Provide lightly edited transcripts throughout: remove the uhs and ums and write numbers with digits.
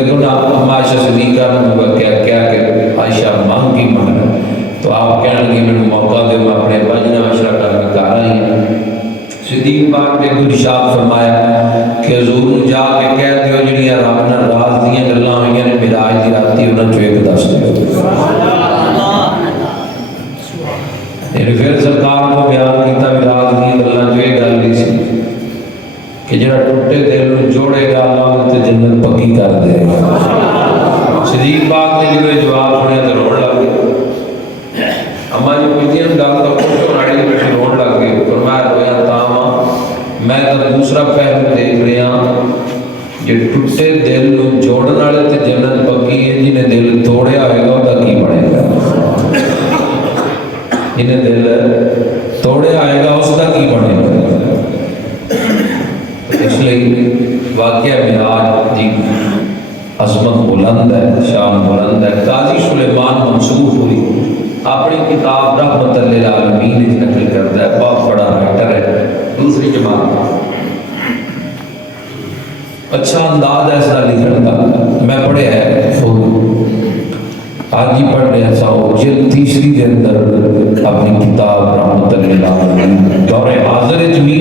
لیکن آپ عائشہ صدیقہ نے کیا کہ عائشہ مانگ کی مانگ، تو آپ کہنے لگے میرے موقع دے میں اپنے بجنا عشرہ کر کے کہا رہی ہیں۔ صدیق پاک نے کوئی ارشاد فرمایا کہ حضور جا کے کہہ دیو جڑیاں رب نال راز دیاں گلاں ہوئیاں نے معراج دی راتی انہاں چوں ایک دس دیو۔ یعنی پھر سرکار کو بیان کیتا بھی راز دی گلاں چوں یہ گل نہیں سی کہ جڑا ٹوٹے دل نوں جوڑے گا اللہ تے جنت پکی کر دے گا۔ صدیق پاک نے جب جواب سنیا تو روڑ لگ گئے۔ اما جو پوچھتی ہیں گل تو خوش ہونے والی بیٹھی روڑ لگ گئی۔ فرمایا رویا تاواں میں تو دوسرا پہلو دیکھ رہا جو ٹوٹے دل نوں جوڑن والے تے جنت پکی ہے، جنہیں دل توڑیا ہوئے گا وہ کی بنے گا؟ جنہیں دل توڑیا آئے گا اس کا کی بنے گا؟ اس لیے واقعہ معراج دی عظمت بلند ہے، شان بلند ہے۔ قاضی سلیمان منصور ہوئی اپنی کتاب رحمت للعالمین میں نقل کرتا ہے، بہت بڑا رائٹر ہے، دوسری جماعت کا، اچھا انداز ہے اس کا لکھن کا، میں پڑھیا ہے خود آج ہی پڑھ رہا تھا جلد تیسری کے اندر اپنی کتاب رحمت للعالمین دور حاضر بھی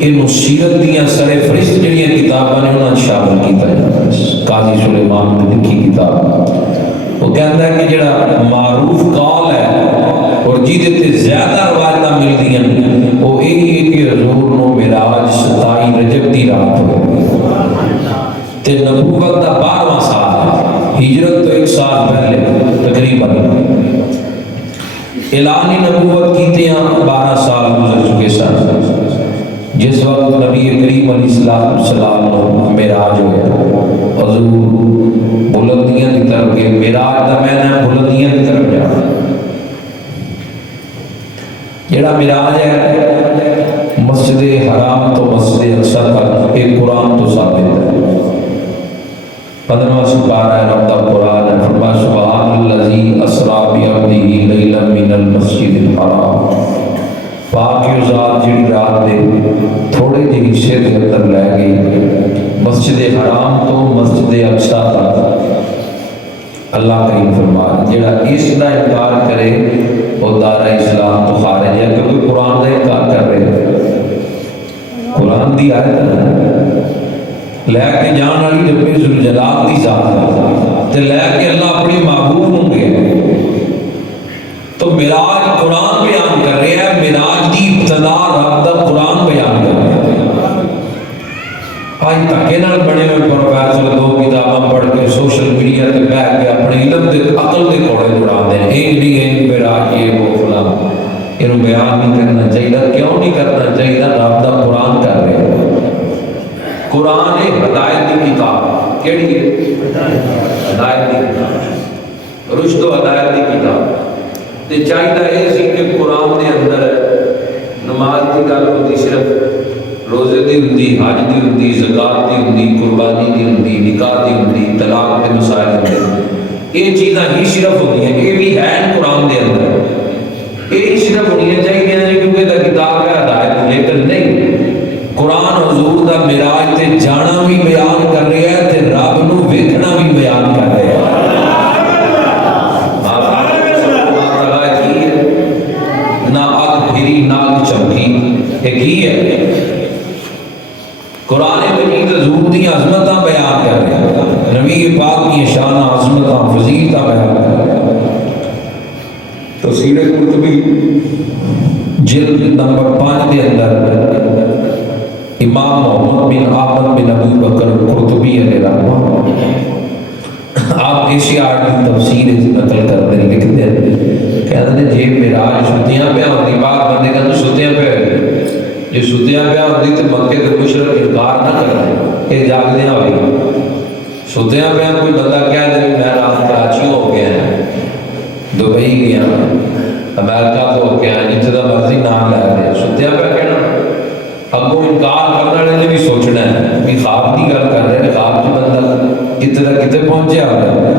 ان سیرت دیاں سرے فرشت جڑیاں کتاباں نے انہاں شامل کیتا جاتا ہے۔ قاضی سلیمان نے لکھی کتاب وہ کہتا ہے کہ جڑا معروف قول ہے اور جیدے تے زیادہ روایتاں ملدی ہیں وہ یہی ہے کہ حضور نو معراج 27 رجب دی رات ہوئی تے نبوت دا 12واں سال ہے، ہجرت تو 1 سال پہلے تقریباً اعلان نبوت کیتے ہیں 12 سال گزر چکے سن جس وقت نبی کریم علیہ السلام معراج ہویا، حضور بلندیاں کی طرف گئے۔ معراج دا معنی ہے بلندیاں کی طرف جانا۔ جڑا معراج ہے مسجد حرام تو مسجد اقصی تک ایک قرآن تو ثابت ہے، 15واں سپارہ ہے رب دا قرآن ہے۔ فرمایا سبحان الذی اسریٰ بعبدہ لیلا من المسجد الحرام، پاک ذات جڑی رات دے تھوڑے جہے حصے کے اندر لے گئی مسجد حرام تو مسجد اقصی تک۔ اللہ کریم فرمایا جڑا اس کا انکار کرے وہ دار اسلام تو خارج ہے، کیونکہ قرآن کا انکار کر رہے ہیں۔ قرآن دی آیت لے کے جان والی رب ذوالجلال دی ذات تے لے کے اللہ اپنی محبوب ہوں گے۔ تو معراج قرآن بیان کر رہے ہیں، معراج دی ابتدا رب دا قرآن بیان کر رہے ہیں۔ آج تک نال بنے ہوئے پروفیسر 2 کتاباں پڑھ کے سوشل میڈیا تے بیٹھ کے اپنے علم دے عقل دے کوڑے اڑا دے ہیں، یہ نہیں معراج یہ وہ فلاں، یہ بیان نہیں کرنا چاہیے۔ کیوں نہیں کرنا چاہیے؟ رب دا قرآن کر رہے ہیں۔ قرآن ایک ہدایت کی کتاب، کیڑی ہے؟ ہدایت کی کتاب، رشد و ہدایت کی کتاب۔ تے چاہیے یہ سی کہ قرآن دے اندر نماز کی گل ہوتی، صرف روزے دی ہوندی، حج دی ہوندی، زکات دی ہوندی، قربانی دی ہوندی، نکاح دی ہوندی، طلاق کے مسائل ہوندے، یہ چیزاں ہی صرف ہوتی ہیں، یہ بھی ہیں قرآن دے اندر، یہ صرف ہونی چاہیے کیونکہ دا کتاب ہے ہدایت، لیکن نہیں قرآن حضور دا معراج تے جانا بھی بیان کر رہا ہے تے رب نو ویکھنا بھی بیان کر رہا ہے۔ قرآن مجید حضور دی عظمتاں بیان کر رہے ہیں، نبی پاک کی شان عظمتاں فضیلتاں بیان کر رہے ہیں۔ تفسیر قرطبی جلد نمبر 5 کے اندر امام محمد بن احمد بن ابو بکر قرطبی علیہ رحمہ آپ اسی آیت کی تفسیر نقل کرتے ہیں، لکھتے ہیں کہتے ہیں جی معراج ستیاں پہ ہوتی، بعد بندے کہتے ہیں ستیاں پہ ہوئی، جو ستیاں پہ ہوتی تو مکے کے مشرک انکار نہ کرتے کہ جاگدیاں ہوئی۔ ستیاں پہ کوئی بندہ کہہ دے میں رات کراچی ہو گیا ہے، دبئی گیا، امریکہ تو ہو گیا، جتنے دا مرضی نام لے دے، ستیاں پہ کہنا اگوں انکار کرنے والے نے بھی سوچنا ہے کہ خواب کی گل کر رہے ہیں، خواب سے بندہ کتنے کتنے پہنچے آ رہا۔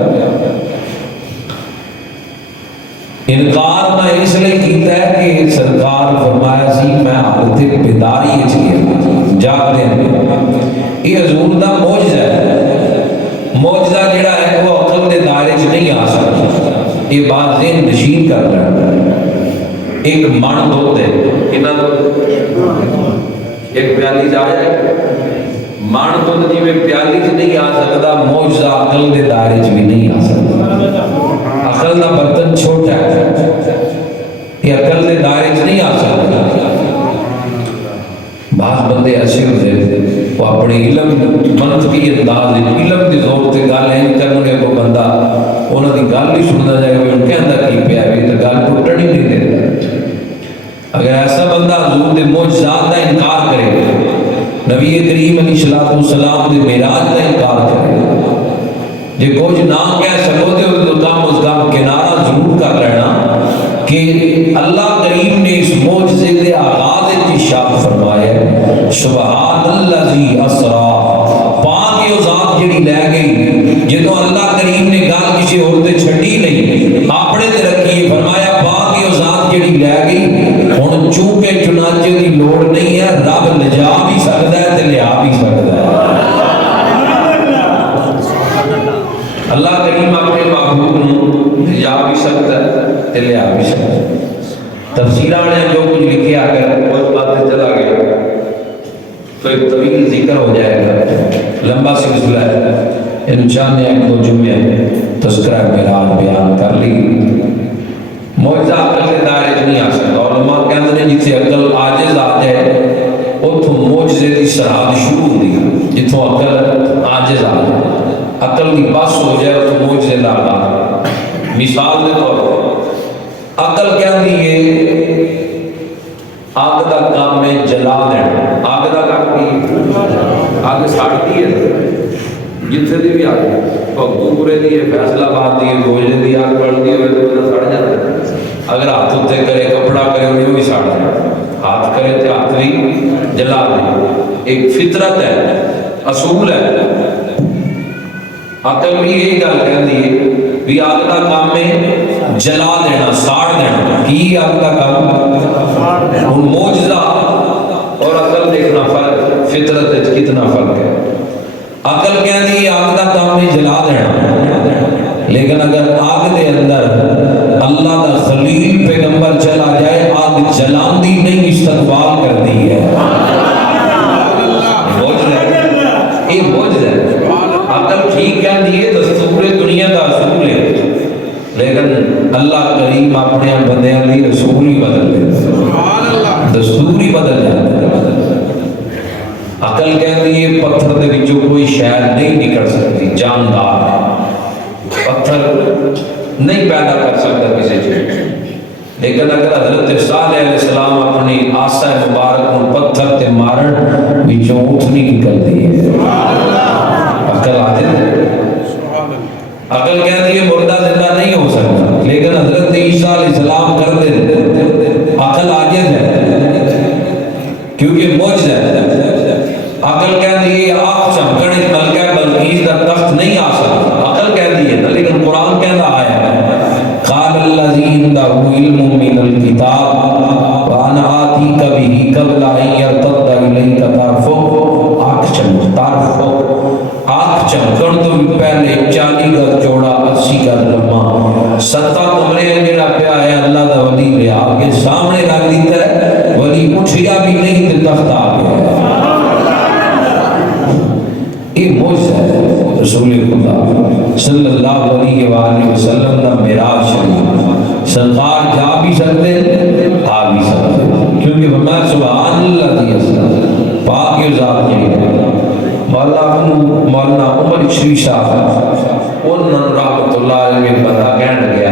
انکار میں اس لیے کیتا ہے کہ سرکار فرمایا سی میں حالت بیداری اچ گیا، جاگدے ہیں، یہ حضور دا معجزہ ہے۔ معجزہ جڑا ہے وہ عقل دے دائرے چ نہیں آ سکتا. یہ بات ذہن نشین کر لینا. ایک من دودھ ہے, کتنا دودھ, ایک پیالی جائے, من دودھ جی میں پیالی چ نہیں آ سکتا, معجزہ عقل دے دائرے چ بھی نہیں آ سکتا. عقل دا برتن چھوٹا ہے, یہ عقل دے دائرے چ نہیں آ سکتا. بعض بندے ایسے ہوتے ہیں وہ اپنے علم منطقی انداز علم کے زور سے گل ہے کرنے کو بندہ انہوں کی گل ہی سننا جائے گا ان کہتا کی پیا بھی تو گل ٹوٹن ہی نہیں دیتا. اگر ایسا بندہ حضور دے معجزات کا انکار کرے, نبی کریم علیہ السلام دے معراج کا انکار کرے, جے کچھ نہ کہہ سکو تو کم از کم کنارہ ضرور کر لینا کہ اللہ کریم نے اس معجزے کے آغاز ارشاد فرمایا سبحان الذی اسرا, پاک یہ ذات جڑی لے گئی جدوں اللہ کریم نے گل کسی اور تے چھڈی نہیں اپنے تے رکھی. فرمایا پاک یہ ذات جڑی لے گئی, ہن چونکہ چنانچہ دی لوڑ نہیں ہے, رب لجا بھی سکتا ہے تے لیا بھی سکتا ہے. اللہ کریم اپنے محبوب نو لجا بھی سکتا ہے تے لیا بھی سکتا ہے. تفسیرہ نے جو کچھ لکھیا اگر وہ باتیں چلا گیا تو ایک طویل ذکر ہو جائے گا, لمبا سلسلہ ہے. انسان نے ایک دو جمعے تذکرہ معراج بیان کر لی. معجزہ عقل کے دائرے چ نہیں آ سکتا. علماء کہتے ہیں جتھے عقل عاجز آ جائے اتوں معجزے کی سرحد شروع ہوتی ہے. جتوں عقل عاجز آ جائے, عقل کی بس ہو جائے اتوں معجزے کا آغاز. مثال کے طور پر عقل کہتی ہے اگ کا کام ہے جلا دینا. اگ کا کام کی اگ سڑتی ہے جتنے دی بھی آگ, بھگتو دی ہے, فیصلہ آباد دی ہے, گوجلے دی آگ بڑھتی ہوئے تو وہ سڑ جاتا ہے. اگر ہاتھ اتنے کرے کپڑا کرے انہیں بھی سڑ جائے, ہاتھ کرے تو ہاتھ بھی جلا دے. ایک فطرت ہے, اصول ہے. عقل بھی یہی گل کہتی ہے بھی آگ کا کام ہے جلا دینا, ساڑ دینا. کی آگ کا کام ہوں معجزہ اور عقل دیکھنا فرق, فطرت کتنا فرق ہے. عقل کہتی ہے آگ کا کام ہے جلا دینا, لیکن اگر آگ دے اندر اللہ کا خلیل پیغمبر چلا جائے آگ جلاندی نہیں استقبال کرتی ہے. یہ معجزہ ہے. عقل ٹھیک کہتی ہے دستور دنیا کا اصول ہے, لیکن اللہ کریم اپنے بندیاں دی رسول ہی بدل دیتا, دستور ہی بدل جاتا ہے. عقل کہتی ہے پتھر دے وچوں کوئی شے نہیں نکل سکتی, جاندار ہے, پتھر نہیں پیدا کر سکتا کسی چیز. لیکن اگر حضرت صالح علیہ السلام اپنی آسا مبارک کو پتھر تے مارن وچوں اٹھنی نکلتی ہے. عقل عاجز ہے. عقل کہتی ہے مردہ زندہ نہیں ہو سکتا, لیکن حضرت عیسیٰ علیہ السلام کر دے. عقل عاجز ہے کیونکہ معجزہ ہے. عقل کہتی ہے آنکھ چمکنے ملکہ بلقیس کا تخت نہیں آ سکتا. عقل کہتی ہے, لیکن قرآن کہتا آیا ہے قال الذی عنده علم من الکتاب وانا آتیک به قبل ان یرتد الیک طرفک. آنکھ چمکن تو پہلے 40 گز چوڑا 80 گز لمبا 7 کمرے جڑا پیا ہے اللہ دا ولی لے آ کے سامنے رکھ دیتا ہے. ولی اٹھیا بھی نہیں تے تخت آ گیا. یہ معجزہ ہے رسول خدا صلی اللہ علیہ وآلہ وسلم کا معراج شریف. سرکار جا بھی سکتے آ بھی سکتے, کیونکہ فرمایا سبحان اللہ دی اسرا, پاک یہ ذات جڑی ہے. مولانا عمر شریف صاحب انہوں رحمۃ اللہ علیہ بندہ کہنے لگیا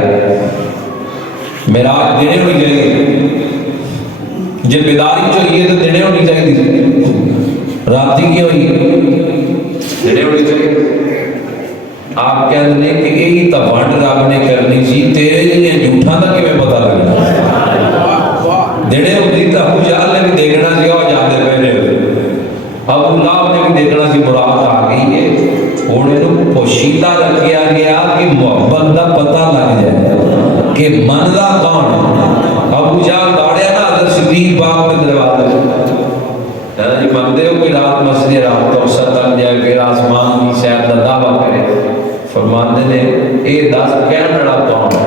معراج دینے ہونی چاہیے, جب بیداری چاہیے تو دینے ہونی چاہیے, راتی کی ہوئی دینے ہونی چاہیے. آپ کہتے ہیں کہ یہی تو ونڈ رب نے کرنی سی, تیرے جی جھوٹاں کا کیویں پتہ لگنا. دینے ہوتی تو ابو جہل نے بھی دیکھنا سی اور جاتے پہنے ہوئے, ابو لہب نے بھی دیکھنا سی مراد آ گئی ہے. ہوں یہ پوشیدہ رکھا گیا کہ محبت کا پتہ لگ جائے کہ مندا کون. ابو جہل دوڑیا نا حضرت صدیق باغ میں دروازے بندے ہو کہ رات مسجد رات تو ستن جائے پھر آسمان کی سیر دا دعویٰ کرے. فرماتے نے اے 10 کہنے والا کون ہے؟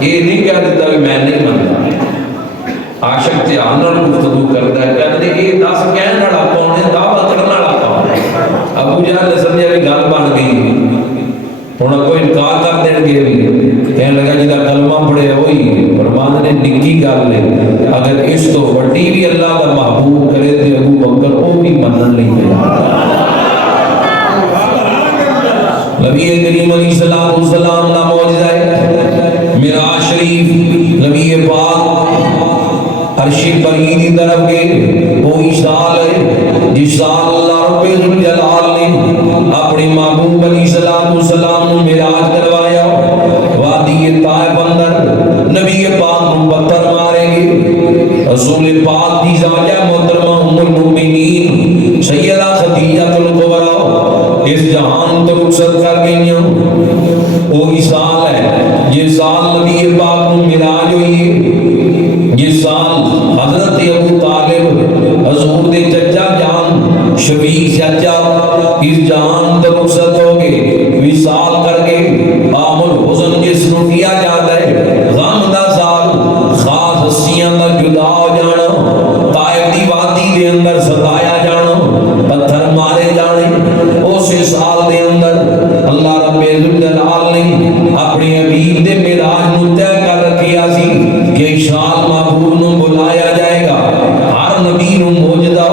یہ نہیں کہہ دیتا کہ میں نہیں منتا. عاشق دھیان نال گفتگو کرتا ہے کہتے ہیں یہ 10 کہنے والا کون ہے، دعویٰ کرنے والا کون ہے. ابو جہل نے سمجھا بھی گل بن گئی، ہوں کوئی انکار کر دیں گے بھی، کہنے لگا جی کلمہ پڑھے وہی. فرماتے نے نکی گل ہے، اگر اس تو وڈی بھی اللہ کا محبوب کرے تو ابو بکر وہ بھی منن نہیں تیار. نبی کریم علیہ السلام کا معجزہ ہے معراج شریف. نبی پاک عرش پری کی طرف گئے، وہی سال ہے جس سال اللہ رب الجلال نے اپنے محبوب علیہ السلام کو معراج کروایا. وادی طائف اندر نبی پاک کو پتھر مارے گے. رسول پاک کی زوجہ محترمہ ام المؤمنین سیدہ خدیجہ الکبریٰ اس جہان تو رخصت کر گئی ہیں. وہی سال ہے جس سال نبی پاک کو معراج ہوئی ہے، جس سال حضرت ابو طالب حضور دے چچا جان شفیق چچا اس جہان تو رخصت ہو گئے. وصال کر کے عام الحزن جس نو کیا جاتا ہے، غم دا سال، خاص ہستیاں دا جدا ہو جانا، طائف دی وادی دے اندر ستایا جانا، پتھر مارے جانے. اس سال دے اندر اللہ رب الجلال نے اپنے حبیب دے معراج نو طے کر رکھیا سی کہ شان محبوب نو بلایا جائے گا. ہر نبی نو معجزہ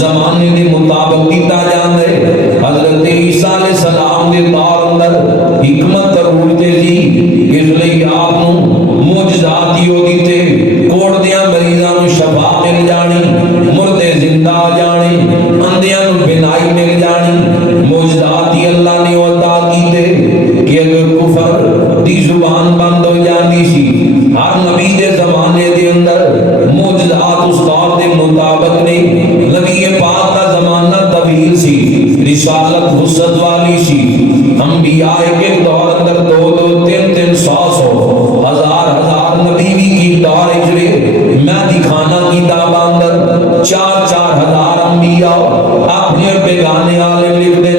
زمانے دے مطابق دیتا جاندا ہے. حضرت عیسیٰ علیہ السلام دے دور اندر حکمت ضرور تے سی، اس لیے آپ نو معجزات ہی ہو دیتے. کوڑ دیاں مریضاں نو شفا مل جانی، مردے زندہ ہو جانے، اندھیاں نو بینائی مل جانی. معجزات ہی اللہ نے عطا کیتے کہ اگر کفر دی زبان بند ہو جاندی سی، ہر نبی دے زمانے دے اندر معجزات اس دور دے مطابق نہیں. نبی پاک کا زمانہ طویل سی، رسالت وسعت والی سی. انبیاء کے دور اندر 200-300 ہزار نبی کی دور اجرے. میں دکھانا کی کتاب اندر 4 ہزار انبیاء اپنے بیگانے عالم لکھ دے.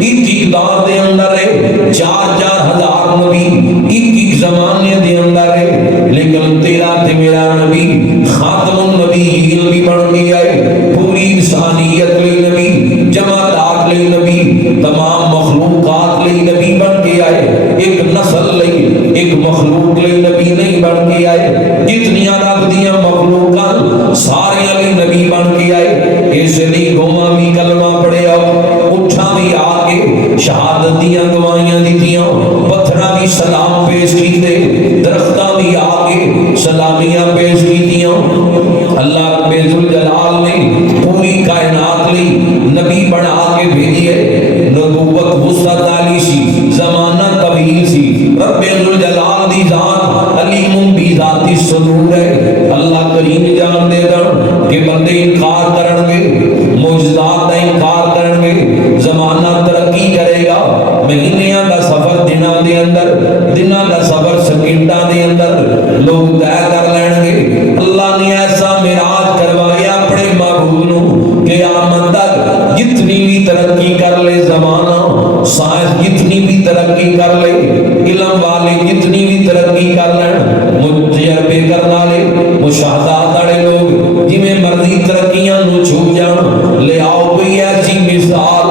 ایک دور دے اندر ہے 4 ہزار نبی ایک زمانے دے اندر ہے. لیکن تیرا تے میرا نبی خاتم النبی بھی بن گیا ہے. پوری انسانیت لئی نبی، جماعت لئی نبی، تمام مخلوقات لئی نبی بن گیا ہے. ایک نسل لئی، ایک مخلوق لئی نبی نہیں بن گیا ہے. جتنیاں رب دیاں مخلوقات سارے لئی نبی بن گیا ہے. اس لیے گواں بھی کلمہ پڑھیا، اٹھا بھی آ کے شہادت دیاں گواہیاں دتیاں، پتھراں بھی سلام پیش کیتے، درختاں بھی آ کے سلامیاں پیش کیتیاں. اللہ رب الجلال نے پوری کائنات لئی نبی بنا کے بھیجی ہے. نبوت وسعت والی سی، زمانہ طویل سی. رب الجلال دی ذات علیم بی ذات الصدور ہے. اللہ کریم جان دے دن کہ بندے انکار کرن گے، معجزات دا انکار کرن گے، زمانہ ترقی کرے گا. مہینیاں دا سفر دناں دے اندر، دناں دا سفر سیکنڈاں دے اندر لوگ طے کر لین گے. اللہ نے ایسا معراج کروایا اپنے محبوب نو کہ قیامت تک جتنی بھی ترقی کر لے زمانہ، سائنس جتنی بھی ترقی کر لے، علم والے جتنی بھی ترقی کر لیں، تجربے کرنے والے مشاہدات والے لوگ جویں مرضی ترقیاں نو چھو جان. لے آؤ کوئی ایسی مثال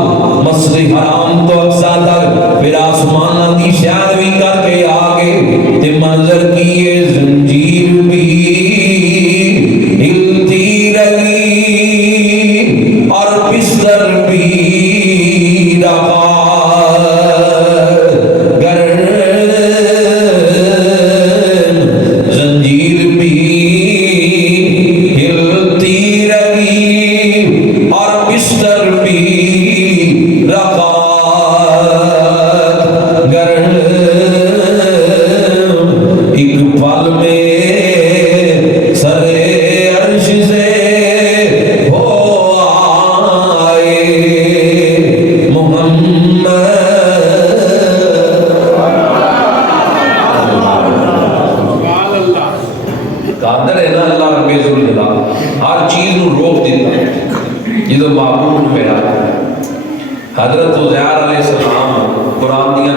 مسجد حرام تو اقصا تک، پھر آسماناں دی سیر بھی کر کے آگے تے منظر کی یہ زنجیر بھی ہلتی رہی اور بستر بھی رہا. گرن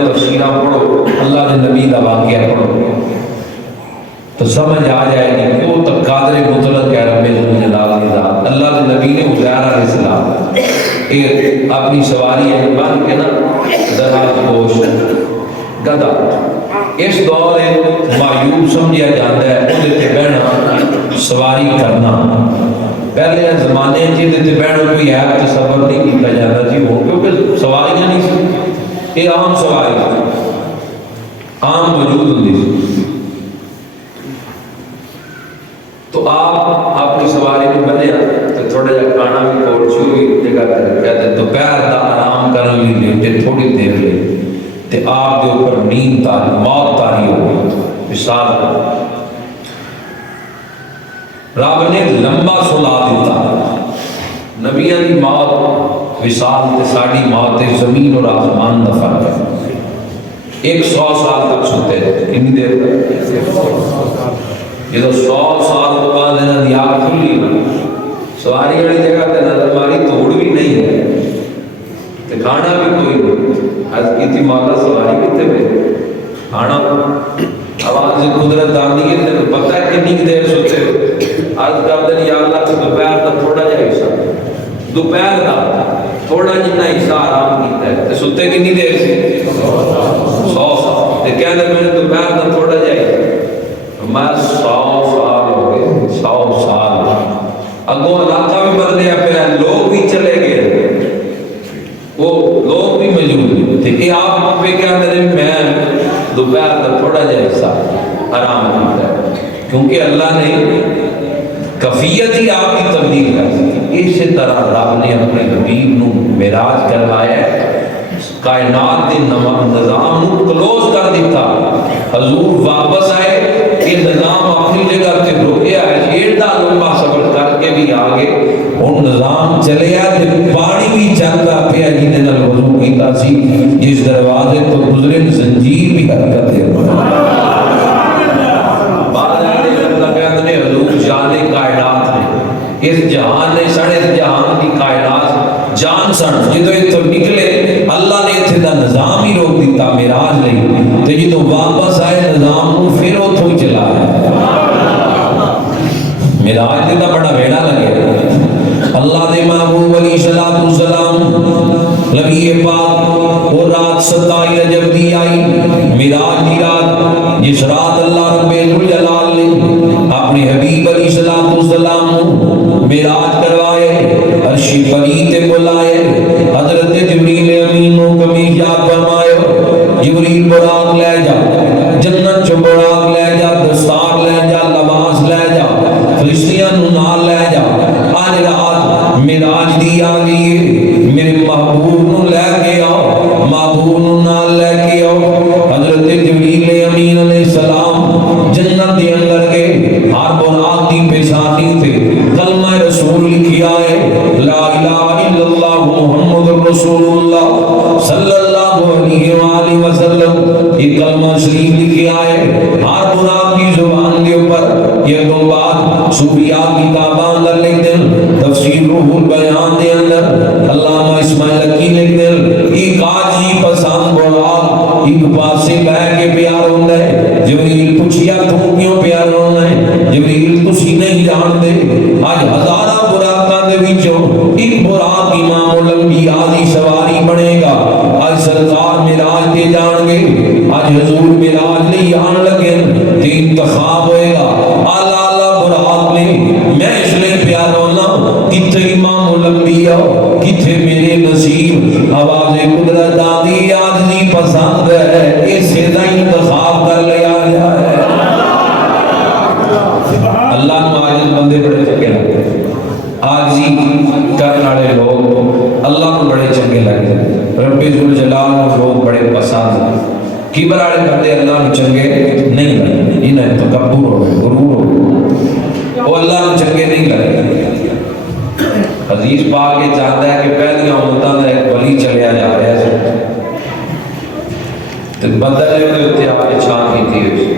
تفسیراں پڑھو، اللہ کے نبی کا واقعہ پڑھو تو سمجھ آ جائے گی کہ وہ تو قادر مطلق ہے رب ذوالجلال کی ذات۔ اللہ کے نبی نے عزیر علیہ السلام ایک اپنی سواری بن کے نا دراز گوش گدا، اس دور معیوب سمجھا جاتا ہے وہ بہنا سواری کرنا۔ پہلے زمانے جہاں بہن کوئی ایپ تصور نہیں کیا جاتا جی وہ، کیونکہ سواریاں نہیں سی، یہ عام سواری عام موجود ہوتی سی۔ تو آپ اپنی سواری میں بنے تو تھوڑا جا کھانا بھی کول چھوئی جگہ پہ رکھا تھا، دوپہر کا آرام کرنے لیے لیٹے تھوڑی دیر لے تے آپ کے اوپر نیند تاری موت تاری ہو گئی۔ مثال رب نے لمبا سلا دیتا، نبیاں دی موت وصال تے ساڈی موت تے زمین اور آسمان دا فرق ہے۔ 100 سال تک سوتے کتنی دیر تک؟ جب 100 سال کے بعد انہوں کی آنکھ کھلی سواری والی جگہ تے نظر ماری توڑ بھی نہیں ہے تے کھانا بھی کوئی نہیں۔ حج کی تھی مولا سواری کتنے پہ کھانا آواز سے قدرت آتی ہے تیرے پتہ ہے کتنی دیر سوتے ہو؟ عرض کر دیں یا اللہ تو دوپہر کا تھوڑا جا حصہ، دوپہر کا تھوڑا جتنا حصہ آرام کیتا ہے تے سوتے کتنی دیر سے 100 سال تے کہتے میں نے دوپہر کا تھوڑا جا حصہ، میں 100 سال ہو گئے 100 سال اگوں علاقہ بھی بدلیا پیا، لوگ بھی چلے گئے، وہ لوگ بھی موجود تھے کہ آپ پہ کیا کریں میں دوپہر کا تھوڑا جا حصہ آرام کرتا ہے، کیونکہ اللہ نے کفیت ہی آپ کی تبدیل کر دی۔ اسی طرح رب نے اپنے حبیب نو معراج کروایا، کائنات کے نظام نو کلوز کر دیتا، حضور واپس آئے، یہ نظام اپنی جگہ پہ رکیا ہے، ایڈا لمبا سفر کر کے بھی آگے اور نظام چلے آتے، پانی بھی چلتا پیا جنہیں نال وضو کیتا سی، جس دروازے تو گزرے زنجیر بھی حرکت ہے۔ بعد آنے لگتا کہتے ہیں حضور جانے کائنات نے، اس جہان نے سڑے جہان کی کائنات جان سن، جدو یہ تو نکلے اللہ نے اتھے دا نظام ہی روک دیتا معراج نہیں، تو جدو واپس آئے نظام کو پھر اتھو ہی چلا ہے۔ معراج دیتا بڑا ویڑا لگے، اللہ دے محبوب علیہ السلام نبی پاک وہ رات 27 رجب دی آئی، معراج دی رات، جس رات اللہ رب ذوالجلال نے اپنے حبیب علیہ السلام معراج کروائے، عرش پری تے بلائے، حضرت جبریل امین کو کمیز یاد فرمائے، جبریل براق لے جا، جنت چو براق لے جا، دستار لے جا، لباس لے جا، فرشتیاں نو نال لے جا، آج رات معراج دی آگئی ہے، میرے محبوب نو لے کے آؤ، محبوب نو نال لے کے آؤ۔ حضرت جبریل امین علیہ السلام جنت دے اندر گئے، ہر براق دی پیشانی تے کلمہ رسول لکھیا ہے، لا الہ الا اللہ محمد رسول اللہ صلی اللہ علیہ وآلہ وسلم، یہ کلمہ شریف لکھیا ہے ہر براق کی زبان کے اوپر۔ یہ دو بات صوفیاء کتاباں اندر لکھ دیں، تفسیر روح البیان دے اندر علامہ اسماعیل حقی لکھ دیں، ایک آجی پسند براق ایک پاسے بہ کے پیار ہوتا ہے، جبریل پوچھیا تم کیوں پیار ہونا ہے؟ جبریل تسی نہیں جانتے، آج ہزارہ براقاں دے وچوں ایک براق امام الانبیاء دی سواری بنے گا۔ آج سرکار معراج دے جان گے، آج حضور معراج لے آن لگے، تے انتخاب ہوئے گا اعلیٰ اعلیٰ براق میں، میں اس لئے پیار ہونا، کتھے امام الانبیاء کتھے میرے نصیب، آواز قدرت آدھی آج دی پسند ہے، اسے دا انتخاب کر لیا جائے۔ اللہ نو آجز بندے بڑے چنگے لگے، آجزی کرنے والے لوگ اللہ نو بڑے چنگے لگے، رب ذوالجلال نو لوگ بڑے پسند ہیں، کبر والے بندے اللہ نو چنگے نہیں لگے، انہیں تکبر ہو غرور ہو، وہ اللہ نو چنگے نہیں لگے۔ حدیث پاک یہ چاہتا ہے کہ پہلیاں امتاں دا ایک ولی چلیا جا رہا ہے، تو بدل نے ہوتے آپ کے چھان کی تھی،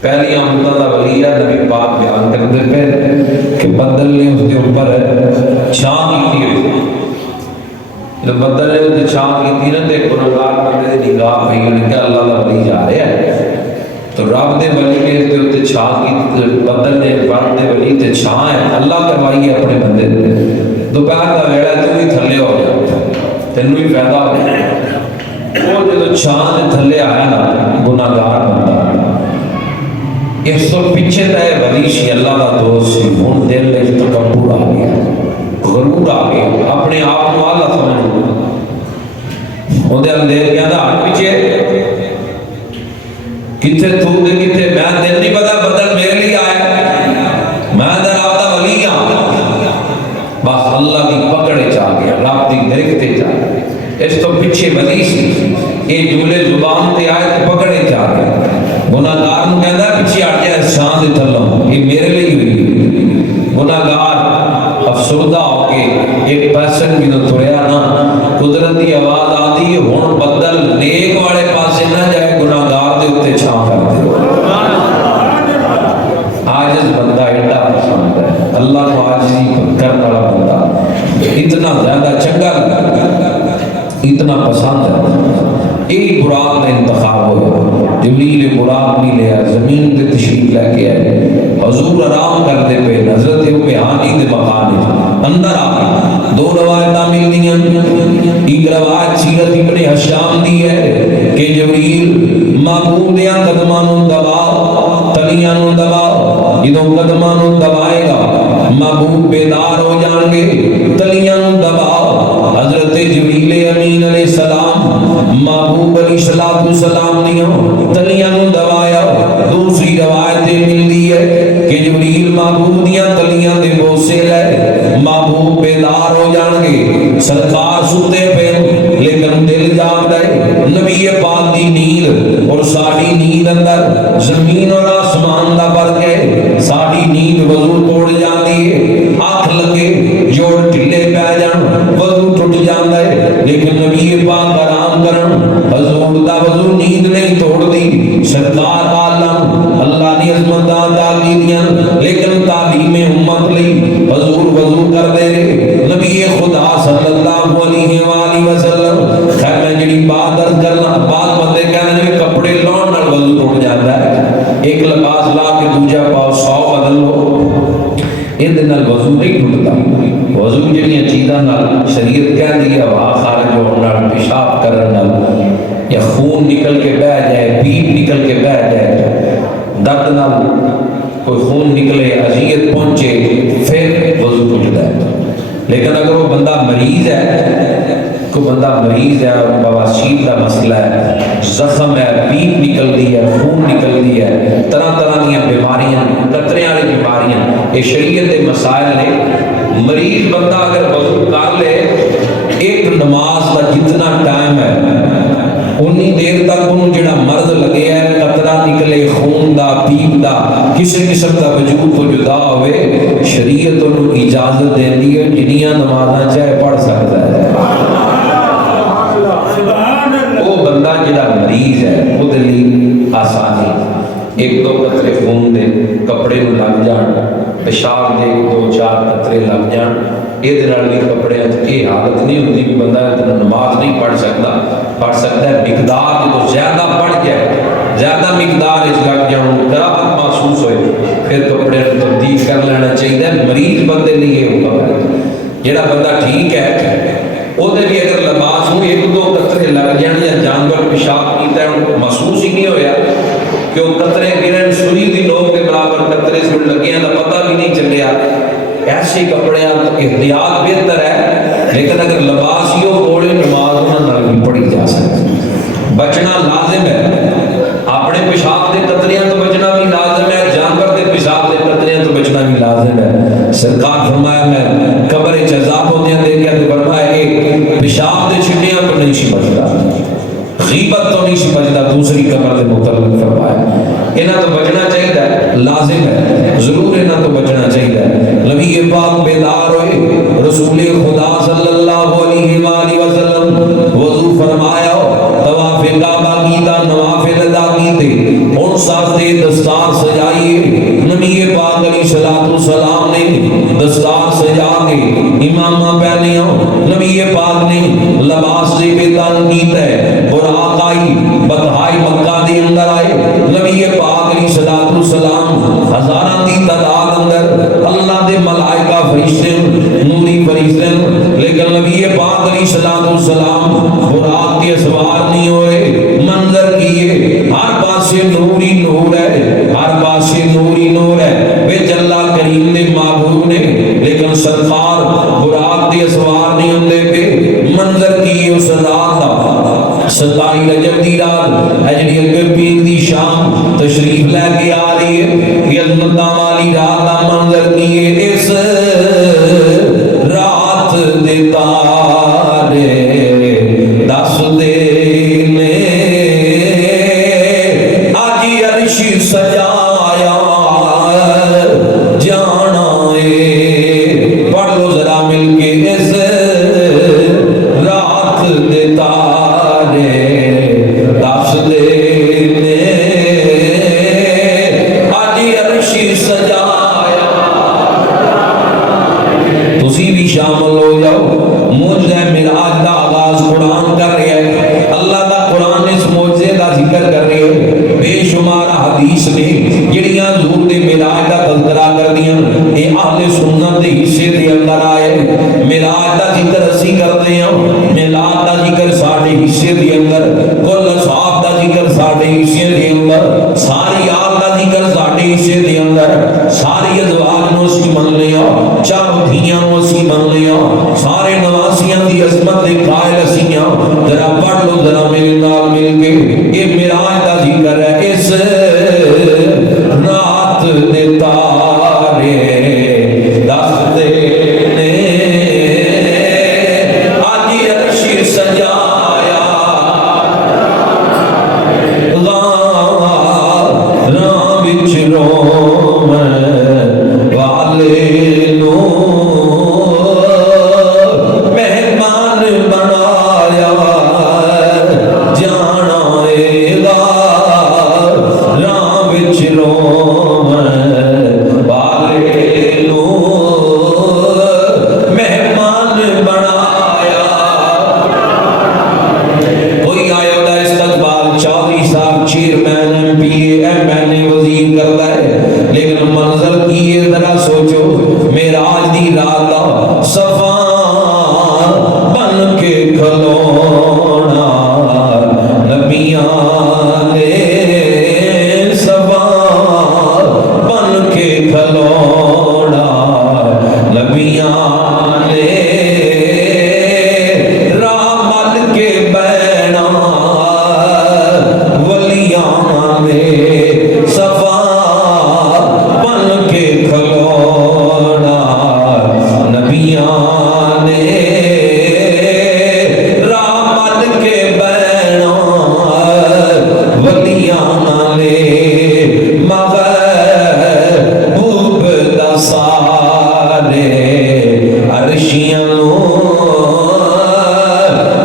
پہلی امتاں دا ولی ہے، نبی پاک بیان کرتے پہ کہ بدل نے اس کے اوپر چھان کی تھی، تو بدل نے وہ چھان کی نا تے گنہگار بندے دی نگاہ پئی انہیں کہ اللہ دا ولی جا رہا ہے تو رب دے ولی نے تے چھان کی بدل نے رب دے ولی تے چھان ہے اللہ کروائی ہے اپنے بندے دے دوپہر دا ویلا تو بھی تھلے ہو جا تینوں بھی فائدہ ہو وہ جدو چھان دے تھلے آیا نا گنہگار بندہ اس تو پیچھے تے ولی سی اللہ دا دوست سی ہن دل وچ تکبر آ گیا غرور آ گیا اپنے آپ کو اعلیٰ سمجھ وہ دے اندر کیا تھا پیچھے کتنے تو دے کتنے میں دل نہیں پتا بدل میرے لیے آیا میں در آپ دا ولی ہاں بس اللہ کی پکڑے چاہ گیا رب کی گرفتے چاہ گیا اس تو پیچھے ولی سی یہ جملے زبان تے آئے تو پکڑے چاہ گیا گناہگار نو کہندا پیچھے ہٹ جا شان دے تھلوں یہ میرے لیے ہوئی گناہگار افسردہ ہو کے ایک پیسن بھی تو تھوڑیا نا قدرتی آواز آتی ہے ہون بدل نیک والے پاسے نہ جائے گناہگار دے اتے چھاں کر دے عاجز بندہ ایڈا پسند ہے اللہ کو عاجزی کرنے والا بندہ اتنا زیادہ چنگا اتنا پسند ہے ایک براق کا انتخاب ہوا جبریل براق بھی لیا زمین تے تشریف لے کے آئے حضور آرام کرتے پہ حضرت بہانی دے مقام اندر آ دو روایتاں ملدی ہیں ایک روایت سیرت ابن حشام دی ہے کہ جبریل محبوب دیاں قدماں نوں دباؤ تلیاں نوں دباؤ جدوں قدماں نوں دبائے گا محبوب بیدار ہو جان گے تلیاں نوں دباؤ حضرت جبریل امین علیہ السلام محبوب علیہ السلام نے تلیاں نوں دبایا دوسری روایت ملدی ہے کہ جبریل محبوب دیاں تلیاں دے بوسے لے محبوب بیدار ہو جان گے سرکار ستے پہ لیکن دل جاگ دے نبی پاک دی نیند اور ساڑی نیند اندر زمین اور آسمان دا فرق ہے ساڑی نیند وضو توڑ جاندی ہے آنکھ لگے جوڑ ٹھلے پہ جان وضو ٹوٹ جاندا ہے لیکن نبی پاک آرام کرن حضور دا وضو نیند نہیں توڑ دی سرکار عالم اللہ نے عظمتاں عطا کی دیاں لیکن تعلیم امت لئی حضور وضو کر دے نبی خدا صلی اللہ علیہ وآلہ وسلم خیر میں جڑی بات درد کرنا بات بندے کہنے میں کپڑے لون نال وضو ٹوٹ جاتا ہے ایک لباس لا کے دوجا پاؤ 100 بدل لو یہ دن نال وضو نہیں ٹوٹتا وضو جڑیاں چیزاں نال شریعت کہہ دی ہے ہوا خارج ہون نال پیشاب کرن نال یا خون نکل کے بہ جائے پیپ نکل کے بہ جائے درد نال کوئی خون نکلے اذیت پہنچے پھر وضو ٹوٹتا ہے لیکن اگر وہ بندہ مریض ہے کوئی بندہ مریض ہے اور بواسیر کا مسئلہ ہے زخم ہے پیپ نکل دی ہے خون نکل دی ہے طرح طرح کی بیماریاں قطرے والی بیماریاں یہ شریعت کے مسائل نے مریض بندہ اگر وضو کر لے ایک نماز کا جتنا ٹائم ہے انی دیر تک انہوں جڑا مرض لگے ہے قطرہ نکلے خون دا پیپ دا کسی قسم دا وجود کو جدا ہوئے شریعت انہوں اجازت دے دی ہے جنیاں نمازاں چاہے پڑھ سکتا ہے وہ بندہ جڑا مریض ہے وہ دلی آسانی ایک دو قطرے خون دے کپڑے نو لگ جان پیشاب دے 2-4 قطرے لگ جان یہ بھی کپڑے یہ حالت نہیں ہوتی کہ بندہ نماز نہیں پڑھ سکتا ہے مقدار جو زیادہ بڑھ جائے زیادہ مقدار اس لگ جاؤں کراہت محسوس ہوئے پھر کپڑے تبدیل کر لینا چاہیے مریض بندے نہیں یہ ہوگا جڑا بندہ ٹھیک ہے وہ بھی اگر لباس ہوں 1-2 قطرے لگ جان یا جانور پیشاب کیتا ہے ان کو محسوس ہی نہیں ہویا کہ وہ قطرے گرن سوئی دی لوگ کے برابر قطرے سے لگے ہیں تو پتہ بھی نہیں چلیا ایسے کپڑے احتیاط بہتر ہے لیکن اگر لباس ہی ہو کوڑے نماز انہوں نے پڑھی جا سکتی بچنا لازم ہے اپنے پیشاب کے قطریاں تو بچنا بھی لازم ہے جانور کے پیشاب کے قطریاں تو بچنا بھی لازم ہے سرکار فرمایا میں قبر عذاب ہوتے ہیں دیکھا تو فرمایا کہ پیشاب کے چھٹیاں تو نہیں سی بچتا غیبت تو نہیں سی بچتا دوسری قبر کے متعلق فرمایا انہاں تو بچنا چاہیے لازم ہے ضرور انہاں تو بچنا چاہیے نبی پاک بیدار ہوئے رسول خدا صلی اللہ علیہ وآلہ وسلم وضو فرمایا طواف کعبہ کیتا نوافل ادا کیتے ان ساتھ دستار سجائیے نبی پاک علیہ السلام نے دستار سجا کے امامہ پہنے نبی پاک نے فتحائے مکہ دے اندر آئے نبی پاک علیہ الصلوۃ والسلام ہزاراں دی تعداد اندر اللہ دے ملائکہ فرشتے نوری فرشتے لیکن نبی پاک علیہ الصلوۃ والسلام برات کے سوار نہیں ہوئے منظر کیے ہر پاسے نوری نور ہے ہر پاسے نوری نور ہے وچ اللہ کریم دے محبوب نے لیکن سرکار برات کے سوار نہیں ہوندے پہ منظر کیے اس رات دا 27 رجب دی رات ہے جڑی اگے پیر دی شام تشریف لے کے آ رہی ہے یہ عظمتاں والی رات دا منظر کیے اس رات دے تارے دس دے نے آج عرش سجایا جانا ہے پڑھ لو ذرا مل کے اس رات دے تارے دس دے نے آج عرش سجایا تسی بھی شامل ہو جاؤ موجزہ معراج دا آغاز قرآن کر رہا ہے اللہ دا قرآن اس موجزے دا ذکر کر رہے ہیں بے شمار حدیث نے جڑیاں حضور دے معراج دا تذکرہ کر دیاں اے اہل سنت دے حصے دے اندر آئے معراج دا ذکر اسی کرتے ہیں معراج دا ذکر ساڈے حصے دے اندر کل اصحاب دا ذکر ساڈے حصے دے اندر ساری آل دا ذکر ساڈے حصے دے اندر ساری ازواج نو اسی من لیا چاروں دھیاں نو اسی من لیا سارے نواسیاں دی عظمت دے قائل اسیاں ذرا پڑھ لو ذرا میرے نال مل کے یہ معراج دا ذکر ہے اس رات دے تارے دس دے نے آج عرش سجایا غاراں وچ روم والے نو مہمان بنایا جانا اے غاراں وچ روم والے نو مہمان بنایا کوئی آیا دا استقبال چودھری صاحب chairman M P A M N A وزیر کرتا ہے لیکن منظر کیے ذرا سوچو معراج دی رات دا صفان بن کے کھلونا نبیاں نے صفان بن کے کھلونا نبیاں نے راہ مل کے بینا ولیاں نے صفان بن کے کھلونا نبیاں نے راہ مل کے بینا ولیاں نے محبوب دا سارے عرشیاں نو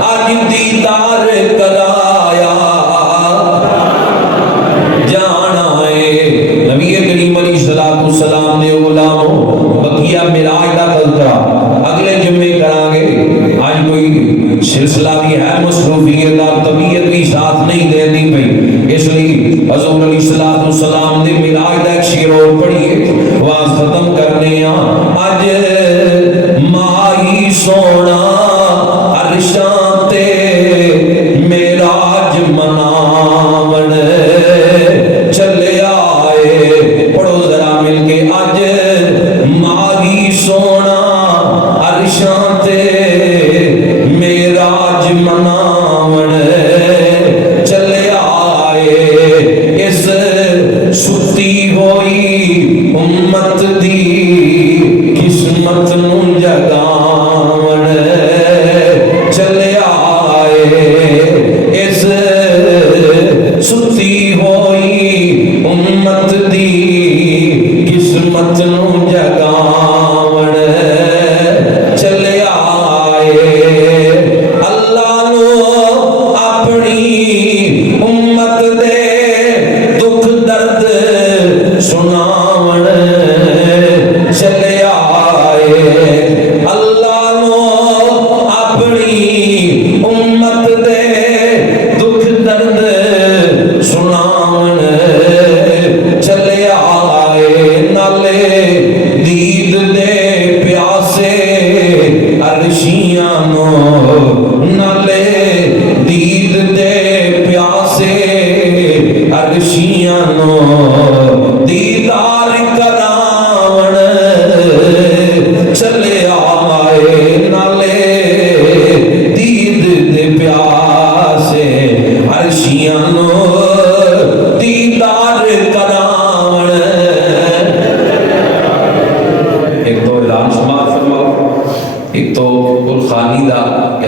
آج دیدار کرایا جانا ہے نبی کریم علیہ الصلوۃ والسلام نے غلاموں بقیہ معراج دا تذکرہ اگلے جمعے کریں گے آج کوئی سلسلہ بھی ہے مصروفیت اور طبیعت بھی ساتھ نہیں دینی پئی اس لیے حضور علیہ الصلوۃ والسلام نے معراج دا ایک شعر اور پڑھیے واز ختم کرنے اج مائی سونا عرشاں تے معراج مناون چلے آئے پڑھو ذرا مل کے اج مائی سونا عرشاں تے معراج مناون چلے آئے اس ستی ہوئی امت دی قسمت نو جگاون چلے آئے اس ستی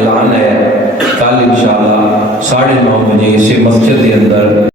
اعلان ہے کل انشاءاللہ 9:30 بجے اسی مسجد کے اندر